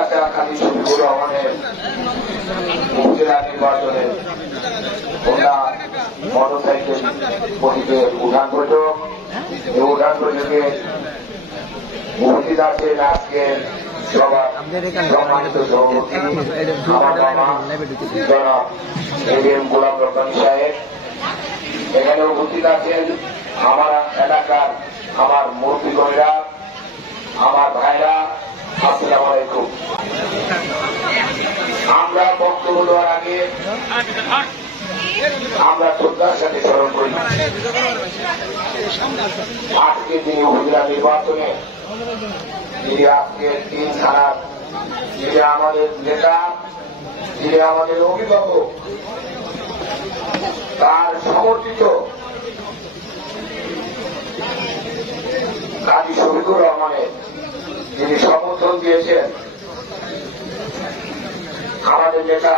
চাচা খালি শফিকুর রহমানের উপজেলা নির্বাচনে ওরা মোটরসাইকেল প্রতীকের উঠান বৈঠক, এই উঠান বৈঠকে উপস্থিত আছেন আজকের সম্মানিত সভাপতি আমার মামা জনাব এম গোলাম রব্বানী সাহেব। এখানে উপস্থিত আছেন আমার এলাকার আমার মুরব্বীগণেরা, আমার ভাইরা, আসসালামু আলাইকুম। আমরা বক্তব্য দেওয়ার আগে আমরা শ্রদ্ধার সাথে স্মরণ করি আজকে যিনি উপজেলা নির্বাচনে, যিনি আজকে 3 থানার, যিনি আমাদের নেতা, যিনি আমাদের অভিভাবক, তার সমর্থিত কাজী শফিকুর রহমানের যিনি সমর্থন দিয়েছেন আমাদের নেতা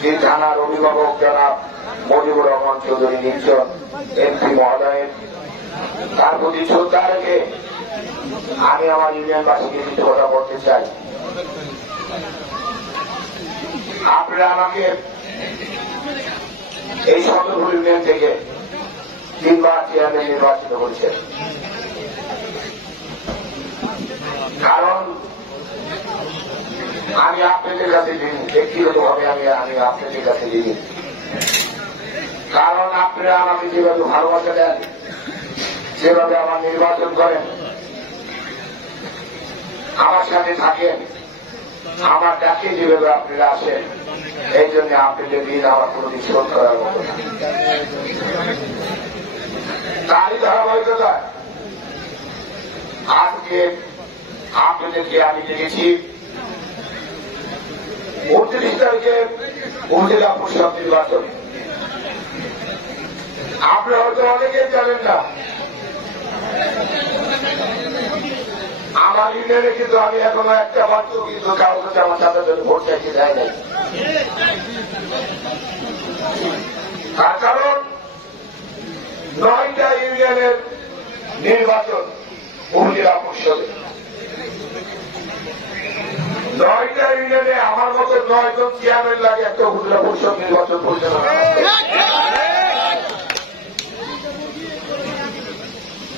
3 থানার অভিভাবক জনাব মজিবুর রহমান চৌধুরী নির্জন এমপি মহোদয়ের, তার প্রতি শ্রদ্ধা রেখে আমি আমার ইউনিয়নবাসীকে কিছু কথা বলতে চাই। আপনারা আমাকে এই সদরপুর ইউনিয়ন থেকে 3 বার চেয়ারম্যান নির্বাচিত করেছেন, কারণ আমি আপনাদের কাছে দিই, ব্যক্তিগতভাবে আমি আপনাদের কাছে দিই, কারণ আপনারা আমাকে যেভাবে ভালোবাসা দেন, যেভাবে আমার নির্বাচন করেন, আমার সাথে থাকেন, আমার ডাকে যেভাবে আপনারা আসেন, এই জন্য আপনাদের দিন আমার কোনদিন শোধ করার মতো না। তারই ধারাবাহিকতা আজকে আপনাদেরকে আমি দেখেছি 29 তারিখে উপজেলা পরিষদ নির্বাচন। আপনারা হয়তো অনেকেই জানেন না, আমার ইউনিয়নে কিন্তু আমি এখনো একটা মাত্র কিন্তু কাউকে আমার সাথে ভোট চাইতে যায় নাই। তার কারণ 9টা ইউনিয়নের নির্বাচন উপজেলা পরিষদে, 9টা ইউনিয়নে আমার মতো 9 জন চেয়ারম্যান লাগে একটা উপজেলা পরিষদ নির্বাচন পরিচালনা।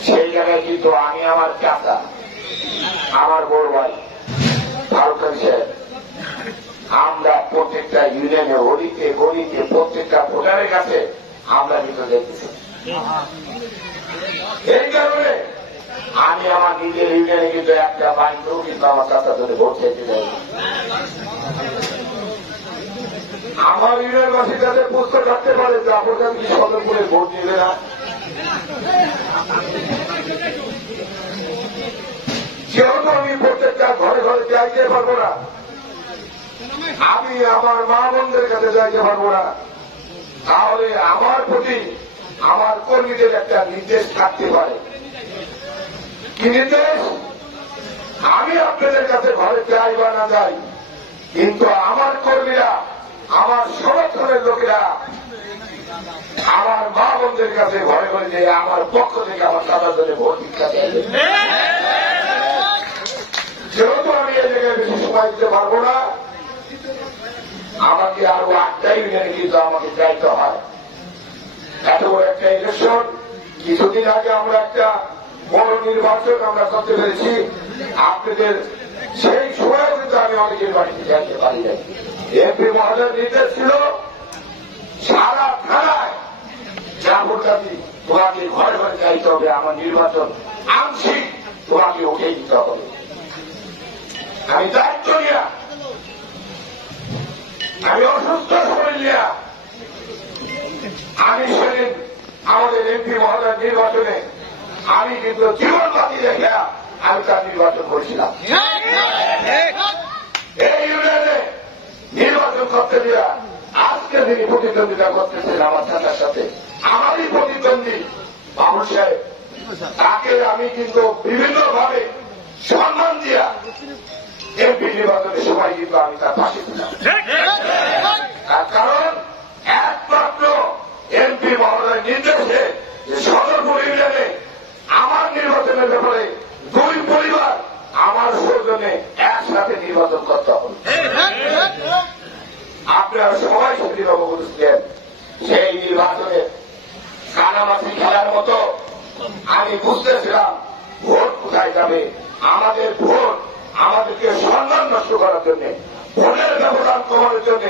সেই জায়গায় কিন্তু আমি আমার চাচা, আমার বড় ভাই ফারুক সাহেব, আমরা প্রত্যেকটা ইউনিয়নে অলিতে গলিতে প্রত্যেকটা ভোটারের কাছে আমরা কিন্তু দেখতেছি। এই কারণে আমি আমার নিজের ইউনিয়নে কিন্তু একটা বাইকেও কিন্তু আমার চাচা ধরে ভোট চাইতে যাই। আমার ইউনিয়নবাসীর কাছে প্রশ্ন থাকতে পারে যে আপনার কি সদরপুরে ভোট দিবে না? যেহেতু আমি প্রত্যেকটা ঘরে ঘরে যাইতে পারবো না, আমি আমার মা বোনদের কাছে যাইতে পারবো না, তাহলে আমার প্রতি আমার কর্মীদের একটা নির্দেশ থাকতে পারে। কি নির্দেশ? আমি আপনাদের কাছে ঘরে যাই বা না যাই, কিন্তু আমার কর্মীরা, আমার সমর্থনের লোকেরা আমার মা বোনদের কাছে ঘরে ঘরে যে আমার পক্ষ থেকে আমার দাদার জন্য ভোট ভিক্ষা চাইবে। যেহেতু আমি এই জায়গায় বেশি সময় দিতে পারবো না, আমাকে আরো 8টা ইউনিয়নে কিন্তু আমাকে যাইতে হয়। এত বড় একটা ইলেকশন, কিছুদিন আগে আমরা একটা বড় নির্বাচন আমরা করতে পেরেছি, আপনাদের সেই সময়ও কিন্তু আমি অনেকের বাড়িতে যাইতে পারি নাই। এমপি মহোদয়ের নির্দেশ ছিল সারা থানায় জাফর কাজী তোমাকে ঘরে ঘরে যাইতে হবে, আমার নির্বাচন আংশিক তোমাকে উঠেই দিতে হবে। আমি দায়িত্ব নিয়া, আমি অসুস্থ শরীর নিয়া আমি সেদিন আমাদের এমপি মহোদয়ের নির্বাচনে আমি কিন্তু জীবন বাজি রেখে আমি তার নির্বাচন করেছিলাম। এই ইউনিয়নে নির্বাচন করতে দিয়া আজকে তিনি প্রতিদ্বন্দ্বিতা করতেছেন আমার চাচার সাথে, আমারই প্রতিদ্বন্দ্বী বাবুল সাহেব, তাকে আমি কিন্তু বিভিন্নভাবে সম্মান দিয়া এমপি নির্বাচনের সময় কিন্তু আমি তার পাশে ছিলাম। তার কারণ একমাত্র এমপি মহোদয়ের নির্দেশে যে সদরপুর ইউনিয়নে আমার নির্বাচনের ব্যাপারে 2 পরিবার আমার সৌজন্যে একসাথে নির্বাচন করতে হবে। আপনারা সবাই সেদিন অবগত ছিলেন। সেই নির্বাচনে কানামাছি খেলার মতো আমি বুঝতেছিলাম ভোট কোথায় যাবে। আমাদের ভোট আমাদেরকে সম্মান নষ্ট করার জন্য, ভোটের ব্যবধান কমানোর জন্য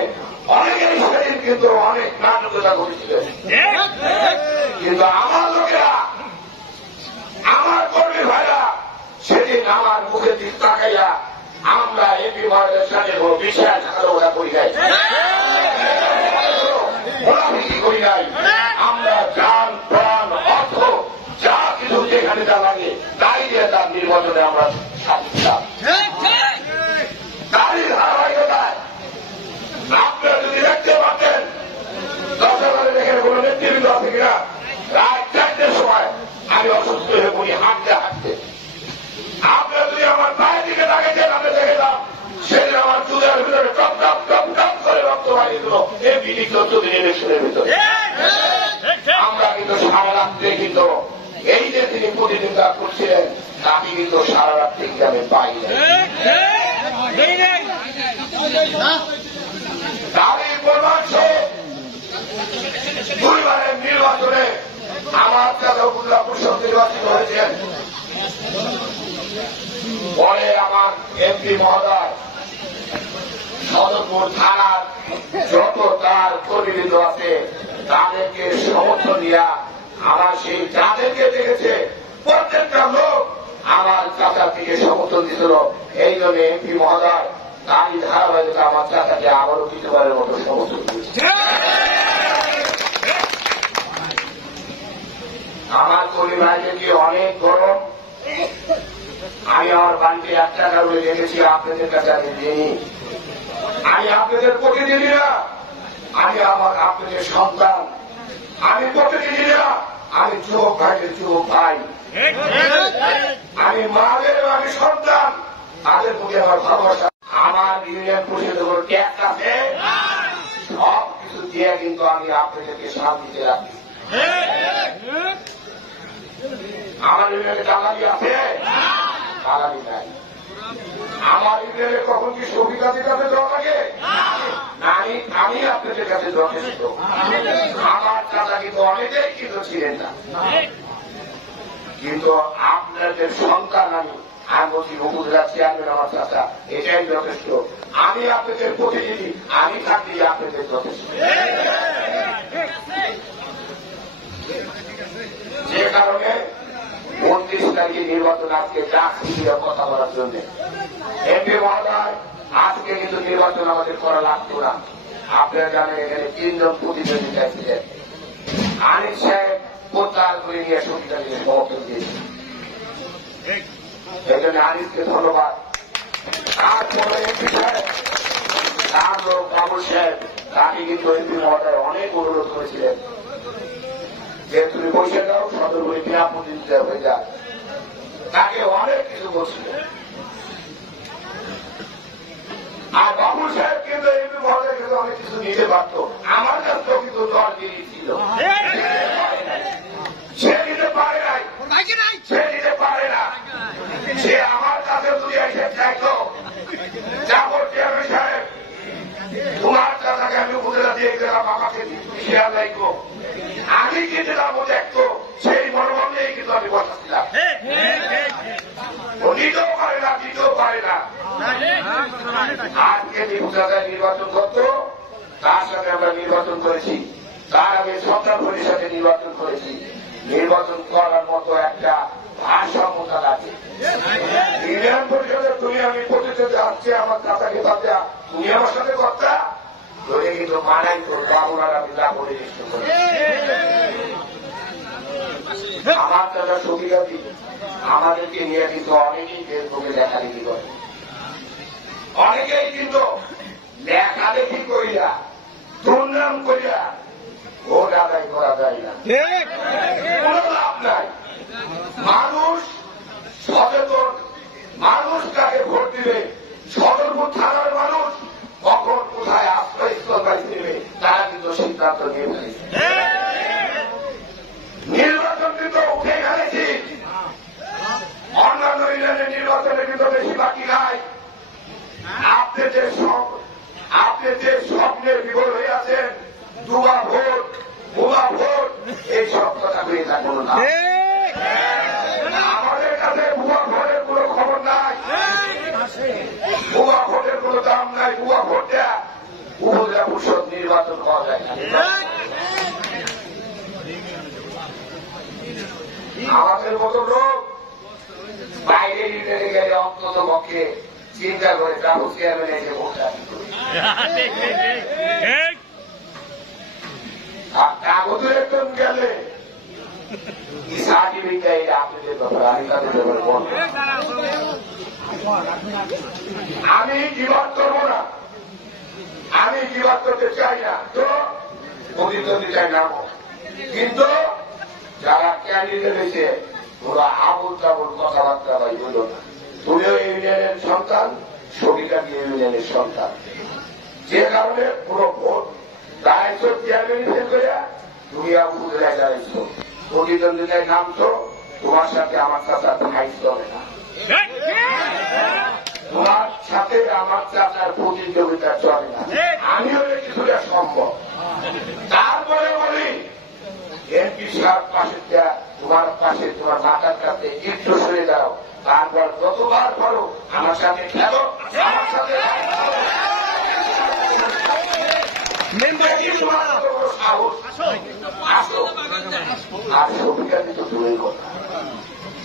অনেকেই সেদিন কিন্তু অনেক নাটকতা করেছিলেন। কিন্তু আমার লোকেরা, আমার কর্মী ভাইরা সেদিন আমার মুখে দিক তাকাইয়া আমরা এমপি মহোদয়ের সাথে বিশ্বাস ওরা করি নাই, ওরাফিকি করি নাই। আমরা যান প্রাণ অর্থ যা কিছু যেখানে যা লাগে তাই দিয়ে তার নির্বাচনে আমরা সাথে তারই ধারাবাহিকতায় আপনারা যদি দেখতে পারতেন 10 হাজারের এখানে কোন নেতৃবৃন্দ আছে কিনা, রাত 4টার সময় আমি অসুস্থ হয়ে পড়ি হাঁটতে হাঁটতে। আপনারা যদি আমার পায়ের দিকে তাকাইতেন আমরা দেখেতাম সেদিন আমার চুলের ভিতরে টপ টপ টপ টপ করে রক্ত বাড়িয়ে দিল এই বিধি 14 দিনের ইলেকশনের ভিতরে। আমরা কিন্তু সারা রাত্রে কিন্তু এই যে তিনি প্রতিনিধিত্ব করছিলেন তাকে কিন্তু সারা রাত থেকে আমি পাই না। দাবি প্রমাণ দুইবারের নির্বাচনে আমার চাচা উপজেলা পরিষদ নির্বাচিত হয়েছেন। পরে আমার এমপি মহোদয় সদরপুর থানার যত তার কর্মীবৃন্দ আছে তাদেরকে সমর্থন দিয়া আমার সেই যাদেরকে দেখেছে প্রত্যেকটা লোক আমার চাচার দিকে সমর্থন দিছিল। এই জন্য এমপি মহোদয় তারই ধারাবাহিকতা আমার চাচাকে আবারও কিছুবারের মতো সমর্থন দিয়েছে। আমার কর্মী ভাইদেরকে অনেক গরম। আমি আমার বাড়িতে 1 টাকা করে রেখেছি, আপনাদের কাছে আমি দিইনি। আমি আপনাদের প্রতিনিধি না, আমি আপনাদের সন্তান। আমি প্রতিনিধি না, আমি যুবক ভাইদের যুবক ভাই। আমি মাদের আমি সন্তান, তাদের প্রতি আমার ভালোবাসা। আমার ইউনিয়ন পরিষদের উপর ট্যাক্স আছে, সব কিছু দিয়ে কিন্তু আমি আপনাদেরকে শান্তিতে রাখি। আমার ইউনিয়নে দালালি আছে, দালালি নাই। আমার ইউনিয়নে কখন কি সুবিধাদের কাছে দেওয়া লাগে? আমি আপনাদের কাছে যথেষ্ট। আমার চাচা কিন্তু অনেকেই কিন্তু ছিলেন না, কিন্তু আপনাদের সন্তান আমি বলছি উপজেলা চেয়ারম্যান আমার চাচা, এটাই যথেষ্ট। আমি আপনাদের প্রতিনিধি, আমি থাকলেই আপনাদের যথেষ্ট। যে কারণে 29 তারিখে নির্বাচন আজকে ডাকছি কথা বলার জন্য। এমপি মহোদয় আজকে কিন্তু নির্বাচন আমাদের করা লাগতো না। আপনারা জানেন এখানে 3 জন প্রতিনিধি চাইছিলেন। আনিস সাহেব প্রত্যাহার করে নিয়ে সত্যিকারীকে সমর্থন দিয়েছেন। এই জন্য আনিসকে ধন্যবাদ। তারপরে এমপি সাহেব, তার লোক বাবুল সাহেব, তাকে কিন্তু এমপি মহোদয় অনেক অনুরোধ করেছিলেন যে তুমি বসে যাও, সদরপুরে বিনাপতি হয়ে যা। তাকে অনেক কিছু বলছিলেন। আর বাবুল সাহেব কিন্তু এমপি মহোদয় কিন্তু অনেক কিছু নিতে পারত। আমার কাছেও কিন্তু দল দিয়েছিল, সে নিতে পারে নাই, সে নিতে পারে না। সে আমার কাছে যদি এসে চাইতো যাবো চেয়ারম্যান সাহেব তোমার চাচাকে আমি উপজেলা দিয়ে গেলাম, আমাকে শেয়ার লাগবো, আমি কিন্তু যাবো দেখতো, সেই মনোভাব নিয়ে কিন্তু আমি বসাচ্ছিলাম। নিতেও পারে না, দিতেও পারে না। আজকে উপজেলায় নির্বাচন করত, তার সাথে আমরা নির্বাচন করেছি, তার আগে সন্তান পরিষদে নির্বাচন করেছি। নির্বাচন করার মতো একটা ভারসাম্যতা আছে। ইউনিয়ন পরিষদে তুমি আমি পরিষদে যাচ্ছি, আমার চাচাকে বাচ্চা তুমি আমার সাথে কথা ধরে কিন্তু মানাই করবো, আপনার আমি যা বলে চেষ্টা করি। আমার চাচা সুবিধাদি আমাদেরকে নিয়ে কিন্তু অনেকেই ফেসবুকে লেখালেখি করে, অনেকেই কিন্তু লেখালেখি করিয়া দুর্নাম করিয়া ভোট আদায় করা যায় না, কোন লাভ নাই। মানুষ সচেতন, মানুষ কাকে ভোট দিবে, সদরপুর থানার মানুষ কখন কোথায় আশ্রয়স্থল বাড়ি দেবে তারা কিন্তু সিদ্ধান্ত নিয়ে ফেলেছে। নির্বাচন কিন্তু উঠে গেলেছি, অন্যান্য ইউনিয়নের নির্বাচনে কিন্তু বেশি বাকি নাই। আপনি যে স্বপ্নে বিভোর হয়ে আছেন, দুবা ভোট, বোমা ভোট, এই সব কথা হয়ে থাকুন না। আমাদের কাছে ভুয়া ভোটের কোন খবর নাই, ভুয়া ভোটের কোন দাম নাই। ভুয়া ভোট দেয়া উপজেলা পরিষদ নির্বাচন করা যায় না। আমাদের মতো লোক বাইরে ইউনিয়নে গেলে অন্তত পক্ষে চিন্তা করে ট্রাফিক চেয়ারম্যান এসে ভোট দেয়। আর কাগজের একজন গেলে কি সার্টিফিকেট আপনাদের ব্যাপারে আমি তাদের ব্যাপারে বলব। আমি বিবাদ করবো না, আমি বিবাদ করতে চাই না, তো প্রতিদ্বন্দ্বিতায় নামো। কিন্তু যারা ক্যান্ডিডেট হয়েছে ওরা আবুল তাবুল কথাবার্তা ভাই বলো না। তুমিও ইউনিয়নের সন্তান, সবিতা ইউনিয়নের সন্তান, যে কারণে পুরো ভোট দাঁড়াইছো চেয়ারম্যান করিয়া তুমি উপজেলায় দাঁড়াইছো, প্রতিদ্বন্দ্বিতায় নামছো। তোমার সাথে আমার চাচার ভাই চলে না, তোমার সাথে আমার চাচার প্রতিযোগিতা চলে না। আমি হলে কিছুটা সম্ভব। তারপরে বলি এমপি সাহেব পাশে তোমার পাশে, তোমার মাথার কাছে একটু সরে দাও। তারপর যতবার করো আমার সাথে খেলো, আমার সাথে আর সবিকারই তো দূরের কথা।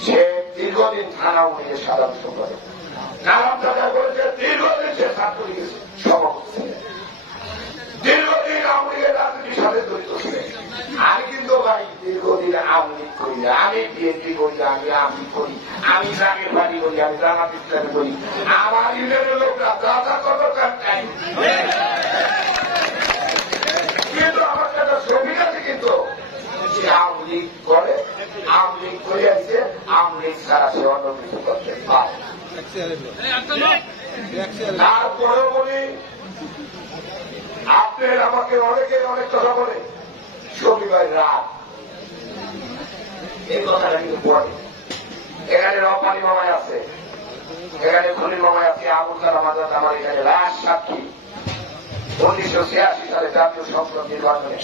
সে দীর্ঘদিন থানা উঠে সাধারণ সম্পাদক, নাম দাদা করেছে, দীর্ঘদিন সে ছাত্রলীগের সভাপতি ছিলেন, দীর্ঘদিন আওয়ামী লীগের রাজনীতির সাথে জড়িত ছিলেন। আমি কিন্তু ভাই দীর্ঘদিন আওয়ামী লীগ করি না, আমি বিএনপি করি না, আমি আওয়ামী লীগ করি, আমি জাগের পার্টি করি, আমি জামাত ইসলামী করি। আমার ইউনিয়নের লোকরা দাদা কত চাই, কিন্তু আমার কাছে ছবি আছে। কিন্তু সে আওয়ামী লীগ করে, আওয়ামী লীগ করে আসছে, আওয়ামী লীগ ছাড়া সে অন্য কিছু করতে পারে না। তারপরেও বলি আপনার আমাকে অনেকে অনেক কথা বলে শনিবার রাত, এই কথাটা কিন্তু পড়ে। এখানে রপানি মামায় আছে, এখানে খলিল মামায় আছে, আবুল কালাম আজাদ আমার এখানে লাশ সাক্ষী। 1986 সালে জাতীয় সংসদ নির্বাচনে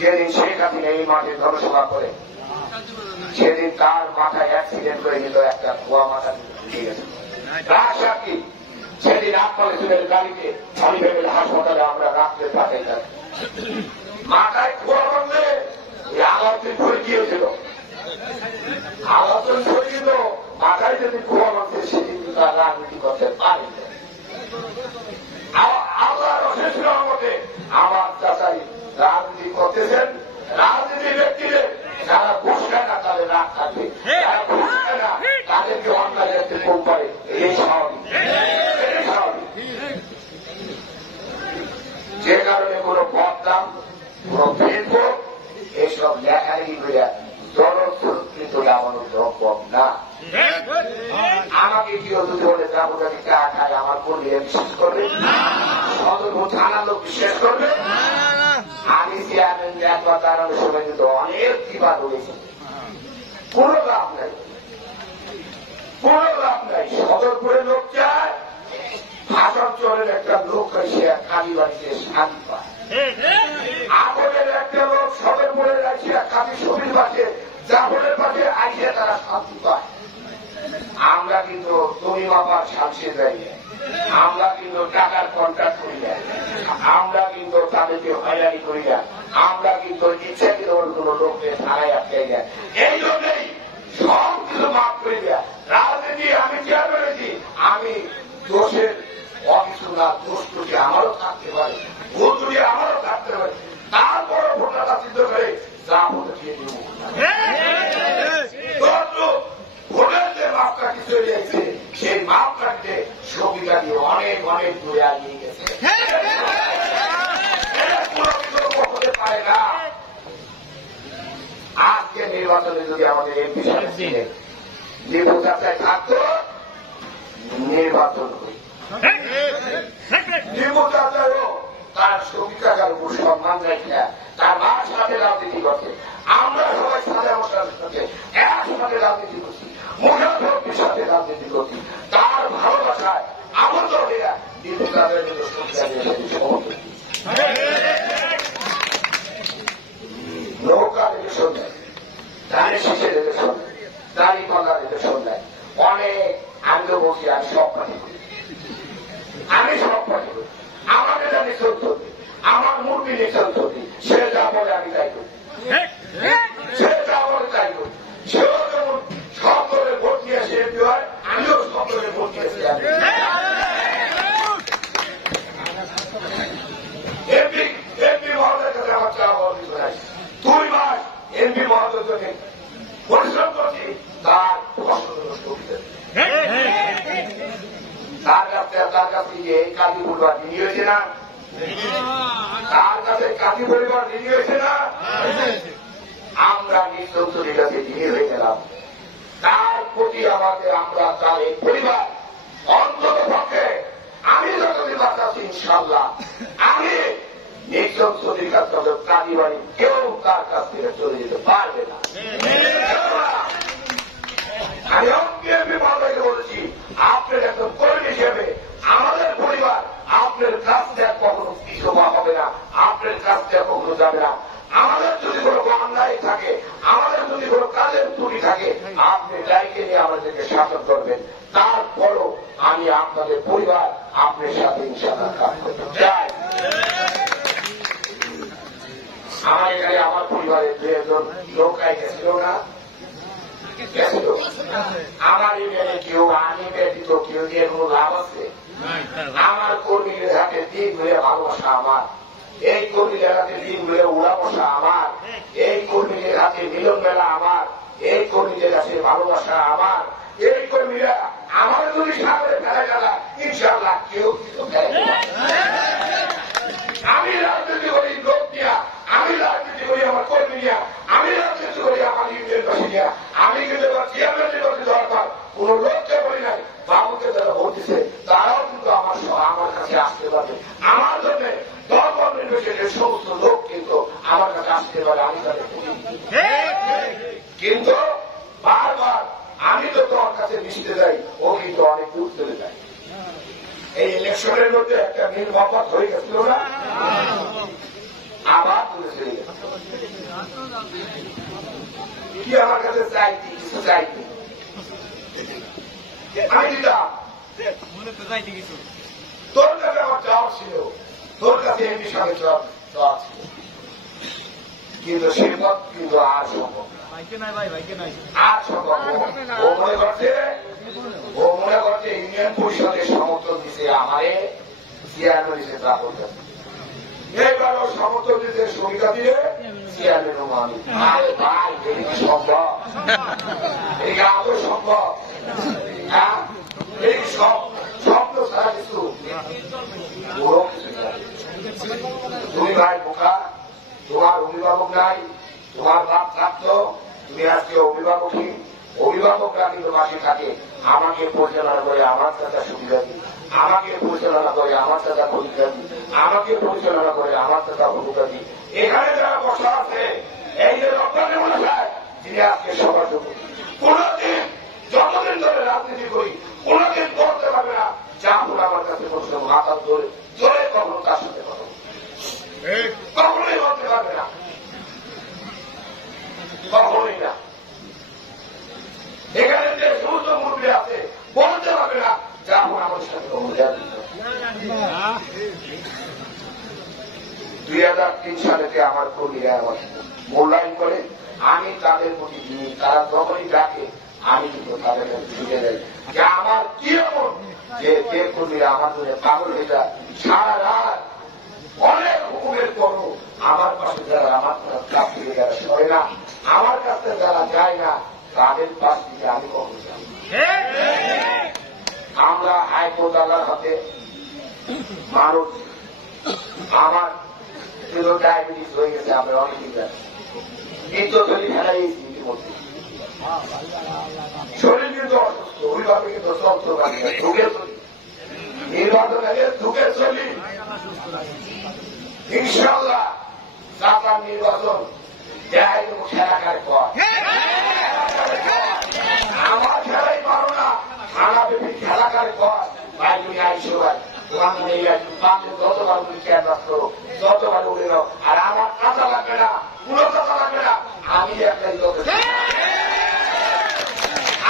যেদিন শেখ হাসিনা এই মাঠে জনসভা করে, সেদিন তার মাথায় অ্যাক্সিডেন্ট করে নিল, একটা ধোয়া মাথা ঢুকে গেছে। লাশ সাক্ষী সেদিন আপনাদের সুদের গাড়িতে হলিভেবেল হাসপাতালে আমরা রাত্রে পাঠাই থাকি। মাথায় খোয়া বন্ধে আলোচন করে গিয়েছিল, আলোচন করে দিল মাথায় যদি খোয়া বন্ধে সেদিন তার রাজনীতি করতে পারে। আল্লাহ অশেষ রহমতে আমার চাচাই রাজনীতি করতেছেন। রাজনীতি ব্যক্তিদের যারা ঘুষ খায় না তাদের রাগ থাকবে, যারা ঘুষ খায় না তাদেরকে অন্যায় দেখতে কম পারে। এই স্বাভাবিক, যে কারণে কোন বদনাম, কোন ভেদভাব এসব লেখালেখি করিয়া জনসংস্কৃত নামানো সম্ভব না। আমাকে কেউ যদি বলে যাবো চা খায় আমার কর্মীরা বিশ্বাস করবে, সদরপুর থানার লোক বিশ্বাস করবে। আমি চেয়ারম্যান একবার দাঁড়ানোর সময় কিন্তু অনেক বিবাদ হয়েছে, কোন লাভ নাই, কোন লাভ নাই। সদরপুরের লোক চায়, আসানসোলের একটা লোক এসে কালীবাড়িতে শান্তি পায়, আপনের একটা লোক সদরপুরের আসিয়া কালী ছবির পাশে, জাফরের পাশে আসিয়া তারা শান্তি পায়। আমরা কিন্তু তুমি বাবার শান্তি যাই না, আমরা কিন্তু টাকার কন্ট্রাক্ট করি না, আমরা কিন্তু তাদেরকে হয়রানি করি না, আমরা কিন্তু ইচ্ছাকৃত কোন লোককে থানায় আটকাই না। এই জন্যই সব কিছু মাফ করে দেয়। রাজনীতি আমি খেয়াল করেছি, আমি দোষের অকিছু না, দোষ ত্রুটি আমারও থাকতে পারে, ভুল ত্রুটি আমারও থাকতে পারে। তারপরও ভোটাররা চিন্তা করে যা ভোটে দিয়ে দিব, ভোটের যে মাপকাঠি চলে যাচ্ছে সেই মাপকাঠিতে সুবিধা দিয়ে অনেক অনেক দূরে আগিয়ে গেছে। হতে পারে না। আজকে নির্বাচনে যদি আমাদের এমপি সাহেব লেবু চাচায় থাকতো, নির্বাচন হই লেবু চাচারও তার সুবিধার উপর সম্মান রেখে তার মার সাথে রাজনীতি করছে। আমরা সবাই সাথে অনুষ্ঠানের সাথে একসাথে রাজনীতি করছি, মুখ্যমন্ত্রীর সাথে রাজনীতি করছি। তার ভালোবাসায় আবদ্ধ হইয়া তাদের কিন্তু শক্তিশালী নৌকার ইলেকশন নেয়, ধানের শীষের ইলেকশন নেয়, দাড়ি পাল্লার ইলেকশন নেয়, অনেক আমি তো বলছি আমি সব পার্টি করি, আমি সব পার্টি করি, আমার এটা নিশ্চয় চলবে, আমার মূর্তি নিশ্চয় চলবে, সে যা বলে আমি তাই করি, সে যা বলে তাই করি, সেও যেমন সব দলের ভোট নিয়ে এসে এমপি হয়, আমিও সব দলের ভোট নিয়ে এসে এমপি মহোদয়ের কাছে আমার চাওয়া হওয়ার কিছু নাই। 2 মাস এমপি মহোদয়ের জন্য পরিশ্রম করছি, তার তার কাছে এই কাজী পরিবার ঋণী হয়েছে না, তার কাছে কাজী পরিবার ঋণী হয়েছে না, আমরা নিঃসন্তানের কাছে ঋণী হয়ে গেলাম। তার প্রতি আমাদের আমরা তার এই পরিবার অন্তত পক্ষে আমি যতদিন বাঁচাচ্ছি ইনশাল্লাহ আমি নিঃসন্তানের কাছ থেকে কাজী বাড়ি কেউ তার কাছ থেকে চলে যেতে পারবে না। আমি এমপি মহোদয়কে বলেছি আপনার একজন কর্মী হিসেবে আমাদের পরিবার আপনার কাছ থেকে কখনো পিছু হবে না, আপনার কাছ থেকে কখনো যাবে না। আমাদের যদি কোনো অন্যায় থাকে, আমাদের যদি কোনো কাজের ত্রুটি থাকে, আপনি দায়িত্ব নিয়ে আমাদেরকে শাসন করবেন। তারপরও আমি আপনাদের পরিবার আপনার সাথে ইনশাআল্লাহ কাজ করতে চাই। আমার এখানে আমার পরিবারের 2 লোকাই গেছিল না, গেছিল। আমার এখানে কেউ আমি ব্যতীত কেউ দিয়ে কোনো লাভ আছে? আমার কর্মীদের হাতে দিন ঘুরে ভালোবাসা আমার, এই কর্মীদের হাতে দিন ঘুরে উড়া বসা আমার, এই কর্মীদের হাতে মিলন মেলা আমার, এই কর্মীদের কাছে ভালোবাসা আমার, এই কর্মীরা আমার যদি সাগরে ফেলা গেলা ইনশাআল্লাহ কেউ আমি রাজনীতি করি লোক দিয়া, আমি রাজনীতি করি আমার কর্মী নিয়া, আমি রাজনীতি করি আমার ইউনিয়নবাসী নিয়া, আমি কিন্তু চেয়ারম্যান নির্বাচিত দরকার কোন লোককে বলি নাই। বাবুকে যারা ভোট দিচ্ছে তারাও কিন্তু আমার কাছে আসতে পারবে, আমার জন্য দরকার নির্বাচনের সমস্ত লোক কিন্তু আমার কাছে আসতে পারে, আমি তাদের কিন্তু বারবার আমি তো তোমার কাছে মিশতে যাই, ও কিন্তু অনেক দূর চলে যায়। এই ইলেকশনের মধ্যে একটা নীল মহব্বত হয়ে গেছিল না, আবার দূরে চলে গেছে। কি আমার কাছে চাইছি, কিছু চাইছি আমি দিলাম, তোর কাছে আমার চাওয়া ছিল, তোর কাছে এমনি সঙ্গে চাওয়া ছিল, কিন্তু সে পথ কিন্তু আর সম্ভব আর সম্ভব। ও মনে করছে ইউনিয়ন পরিষদের সমর্থন দিচ্ছে আমারে চেয়ারম্যান হিসেবে তা করতে, এইবারও সমর্থন দিতে সুবিধা দিয়ে চেয়ারম্যান আমি। আরে ভাই এই কি সম্ভব? এই আদৌ সম্ভব? হ্যাঁ, এই সব স্বপ্ন ছাড়া কিছু তুমি ভাই বোকা, তোমার অভিভাবক নাই, তোমার বাপ থাকতো, তুমি আজকে অভিভাবকহীন। অভিভাবকরা কিন্তু পাশে থাকে, আমাকে পরিচালনা করে আমার চাচা সুবিধা দিই, আমাকে পরিচালনা করে আমার চাচা ভূমিকা দিই, আমাকে পরিচালনা করে আমার চাচা ভূমিকা দিই। এখানে যারা বসা আছে এই যে রপ্তানি মনে হয় যিনি আজকে সবার যোগ্য, কোনদিন যতদিন ধরে রাজনীতি করি কোনদিন করতে পারবে না জাফর আমার কাছে বসে মাথা ধরে জোরে কখনো তার সাথে কথা কখনোই বলতে পারবে না, কখনোই না। এখানে যে সমস্ত মুরব্বী আছে বলতে পারবে না জাফর আমার সাথে 2003 সালেতে আমার কর্মীরা আমার মূল্যায়ন করে, আমি তাদের প্রতি দিই, তারা যখনই ডাকে আমি কিন্তু তাদের ফিরে যাই যে আমার কি এমন যে কর্মীরা আমার জন্য পাগল হয়ে যায়, সারা রাত অনেক হুকুমের পরও আমার পাশে যারা আমার কাছ থেকে যারা সরে না, আমার কাছে যারা যায় না, তাদের পাশ থেকে আমি কখন যাব। আমরা হাইকোর্ট আল্লাহর হাতে মানুষ, আমার ডায়াবেটিস হয়ে গেছে, আমরা অনেকেই জানি, নিত্যতলি ফেলাইছি ইতিমধ্যে, শরীর কিন্তু অসুস্থ, ওইভাবে কিন্তু স্বস্থ পারি না, ঢুকে চলি নির্বাচন আগে ঢুকে চলি ইনশাল্লাহ। চাচার নির্বাচন দেয় দেবো খেলাকার পর, আমার খেলাই পারো না, থানা পেপি খেলাকার পর ভাই তুমি আইসো ভাই ওখানে যতবার উনি ক্যানভাস করো যতবার উঠে নাও, আর আমার কাঁচা লাগবে না, পুরো কাঁচা লাগবে না, আমি একটাই যথেষ্ট,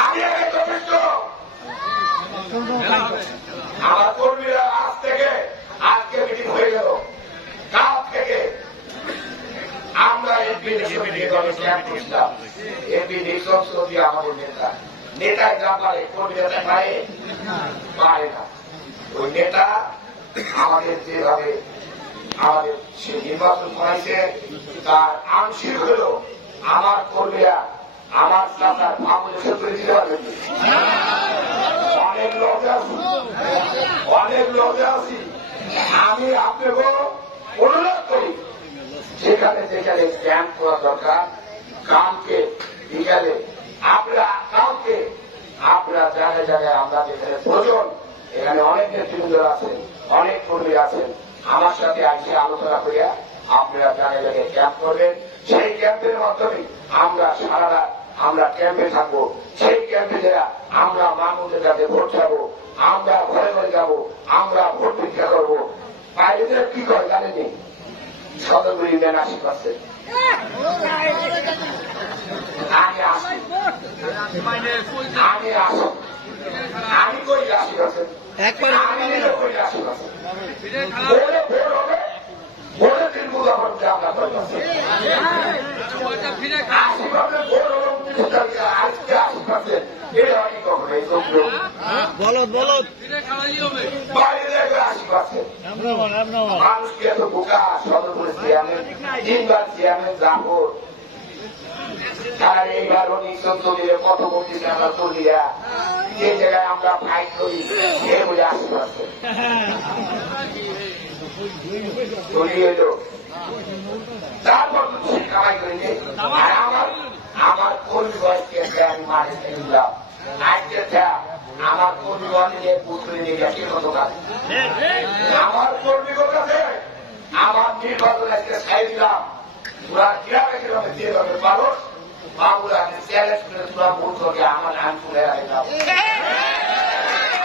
আমি একটাই যথেষ্ট। আমার কর্মীরা আজ থেকে, আজকে মিটিং হয়ে গেল, কাল থেকে আমরা এমপি ক্যাম্প করছিলাম। এমপি নিঃসংসদী আমাদের নেতা, নেতায় যা পারে কর্মীরা পারে পারে না। ওই নেতা আমাদের যেভাবে আমাদের সে নির্বাচন করাইছে তার আংশিক হল আমার কর্মীরা আমার চাচার মামুলে করে দিতে পারবেন। অনেক লজে আছি, অনেক লজে আছি। আমি আপনাকে অনুরোধ করি যেখানে যেখানে ক্যাম্প করা দরকার কালকে বিকালে আপনারা, কালকে আপনারা জায়গায় জায়গায় আমরা যেখানে প্রয়োজন, এখানে অনেক নেতৃবৃন্দ আছেন, অনেক কর্মী আছেন, আমার সাথে আজকে আলোচনা করিয়া আপনারা জায়গায় জায়গায় ক্যাম্প করবেন। সেই ক্যাম্পের মাধ্যমে আমরা সারা রাত আমরা ক্যাম্পে থাকবো। সেই ক্যাম্পে যারা আমরা মানুষের কাছে ভোট চাবো, আমরা ঘরে ঘরে যাবো, আমরা ভোট ভিক্ষা করবো। বাইরেদের কি করে জানেনি? সদরগুলি মেন 80%। আমি কই 80%, আমি কই 80%। ভোরে ভোর হবে, ভোরে দিন মুজাফর আমরা করতেছি 80% ভোর হল 29 তারিখে, আজকে 80%। এটা হয় কখনো এই যোগ্য বলদ বলদ বাইরে 80%। মানুষকে এত বোকা সদরপুরে চেয়ারম্যান, 3 বার চেয়ারম্যান জাফর, তারা এইবার নিঃসন্দ দিলে কত বলতেছে আমরা করিয়া, যে জায়গায় আমরা ফাইট করি এ বলে 80%। তারপর কামাই করে নেই। আর আমার কর্মী বয়সকে আমি মারে দিলাম, আজকে আমার কর্মী বয়সে পুত্রে নিয়ে গেছে কত কাজ। আমার কর্মীর কাছে আমার নির্বাচন আজকে ছাই দিলাম, তোরা কিভাবে কিভাবে দিয়ে যাবে মানুষ বাবুরা চ্যালেঞ্জ করে তোরা ভোট করবে, আমার আইন তুলে রাখলাম।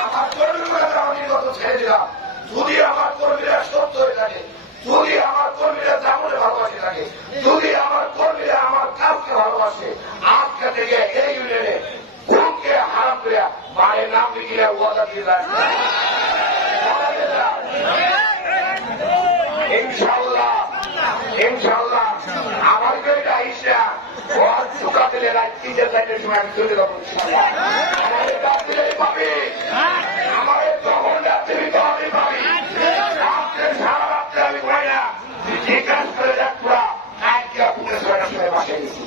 আমার কর্মীর কাছে আমার নির্বাচন ছেড়ে দিলাম। যদি আমার কর্মীরা সত্য হয়ে থাকে, যদি আমার কর্মীরা জামুনে ভালোবাসে থাকে, যদি আমার কর্মীরা আমার কাজকে ভালোবাসে, আজকে থেকে এই ইউনিয়নে খুনকে হারাম করে মায়ের নাম লিখিয়ে ওয়াদা দিয়ে যায়। ইনশাল্লাহ ইনশাল্লাহ আমার এটা ইচ্ছা চুকা দিলে রাত 3-4 টাইমের সময় আমি চলে যাবো। ইনশাল্লাহ আমার কাজ দিলেই পাবি, আমার তখন রাত্রে আমি পাবি। সারা রাত্রে আমি পাই না, যে কাজ করে দেখ পুরা কালকে পুরে 6টার সময় বাসায় গেছি,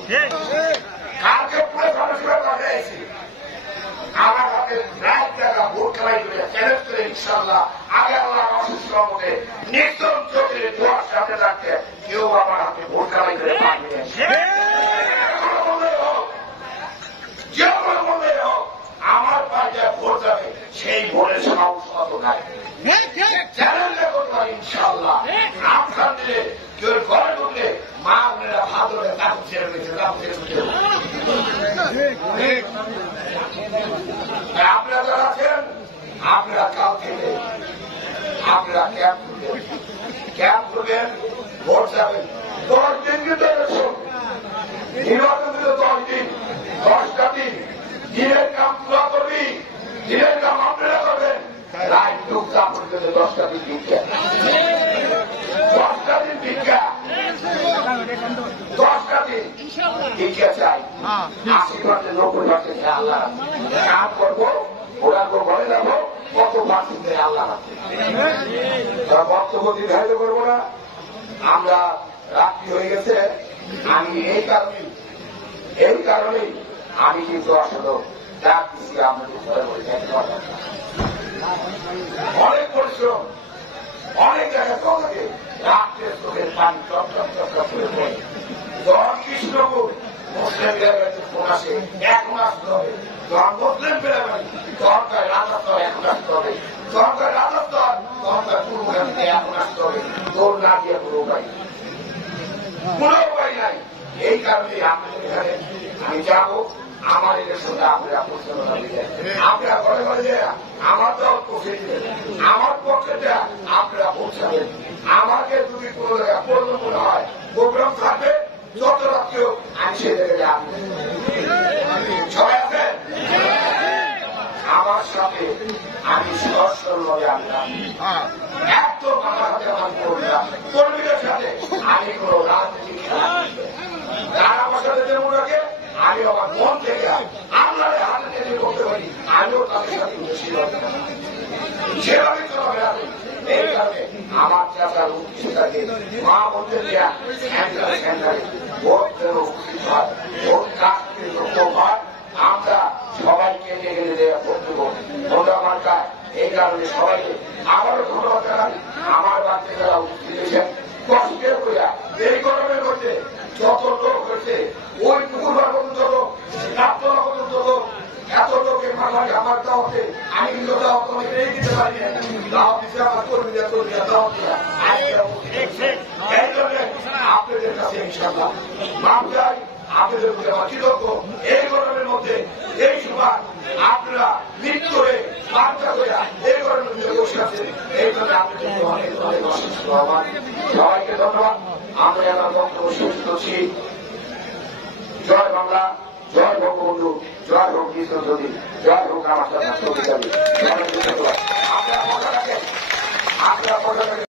কালকে পুরে 6টার সময় বাসায় গেছি। আমার হাতে রাত জায়গা ভোট খেলাই করে চ্যালেঞ্জ করে ইনশাল্লাহ আগে আল্লাহ অসুস্থ মতে নির্দম চোখে দোয়ার সাথে থাকতে কেউ আমার হাতে ভোট খেলাই করে পারবে না। আমার পায়ে ভোট যাবে সেই ভোটের সাহস কত নাই, চ্যালেঞ্জে করতে পারি ইনশাল্লাহ। আপনার দিলে কেউ ঘরে ঢুকলে মা বোনেরা ভাত ধরে তাকে ছেড়ে দিয়েছে, আপনারা যারা আছেন আপনারা কাল থেকে আপনারা ক্যাম্প করবেন, ভোট যাবেন। 10 দিন কিন্তু ইলেকশন, নির্বাচন দিল 10 দিন, 10টা দিন দিনের কাম পুরা করবি, দিনের কাম আপনারা করবেন। রাত টুক চা পর্যন্ত 10টা দিন ভিক্ষা, 10টা দিন ভিক্ষা, 10টা দিন ভিক্ষা চাই। 80% 90% আল্লাহ কাম করবো, ওরা ঘরে যাবো, কত পার্সেন্ট আল্লাহ তারা বক্তব্য দীর্ঘায়িত করবো না। আমরা রাত্রি হয়ে গেছে, আমি এই কারণেই আমি কিন্তু আসলে ডাক দিচ্ছি আপনাদের ঘরে ঘরে অনেক পরিশ্রম, অনেক জায়গায় থাকে রাত্রে চোখের পানি চপ চপ চপ চপ করে পড়ে। যখন কৃষ্ণপুর মুসলিম বেড়াবেড়ি ফোন আসে এখন আসতে হবে, যখন মুসলিম বেড়াবেড়ি তখনকার রাজত্ব এখন আসতে হবে, তখনকার রাজত্ব তখনকার পূর্বগামীতে এখন আসতে হবে। দৌড় না দিয়ে কোনো উপায় নাই। এই কারণে আপনাদের এখানে আমি যাবো, আমার ইলেকশনটা আপনারা পরিচালনা দিলেন, আপনারা ঘরে ঘরে যে আমার দল পৌঁছে দিলেন, আমার পক্ষেটা আপনারা পৌঁছাবেন। আমাকে যদি কোনো জায়গায় প্রয়োজন মনে হয় প্রোগ্রাম থাকবে, যত রাত্রেও আমি সে জায়গায় আসবো। সবাই আছেন আমার সাথে? আমি সরসরভাবে আনলাম, একদম আমার হাতে আমার কর্মীদের সাথে আমি কোন রাজনীতি খেলা, যারা আমার সাথে যেমন রাখে আমি আমার মন থেকে আপনার হাতে টেনে করতে পারি, আমিও তাদের সাথে সেভাবে চলাফেরা করি। এই কারণে আমার চাচার উদ্দেশ্যটাকে মা বলতে দেয়া সেন্টারে ভোট যেন উচিত হয়, ভোট কাজকে লক্ষ্য হয়, আমরা সবাইকে নিয়ে দেওয়া ভোট দেবো ভোটা মার্কায়। এই কারণে সবাইকে আবারও ধন্যবাদ জানাই। আমার বাড়িতে যারা উপস্থিত হয়েছেন কষ্টের করিয়া এই গরমের মধ্যে যত লোক হয়েছে, ওই পুকুরবার পর্যন্ত লোক, গাছতলা পর্যন্ত লোক, এত লোকের মাথায় আমার দাওয়াতে আমি কিন্তু দাওয়াত এই দিতে পারি না, দাওয়াত দিতে আমার কর্মীরা দাওয়াত দেওয়া। এই জন্য আপনাদের কাছে ইনশাআল্লাহ মাপ চাই, আপনাদের প্রতি আমার কৃতজ্ঞ। এই গরমের মধ্যে এই সময় আপনারা লিড করে বার্তা করে এই গরমের মধ্যে বসে আছেন, এই জন্য আপনাদের অনেক অনেক অসুস্থ আমার সবাইকে ধন্যবাদ। আমরা আমার বক্তব্য শেষ করছি। জয় বাংলা, জয় বঙ্গবন্ধু, জয় হোক কৃষ্ণজ্যোতি, জয় হোক আমার আপনারা মজা রাখেন, আপনারা মজা রাখেন।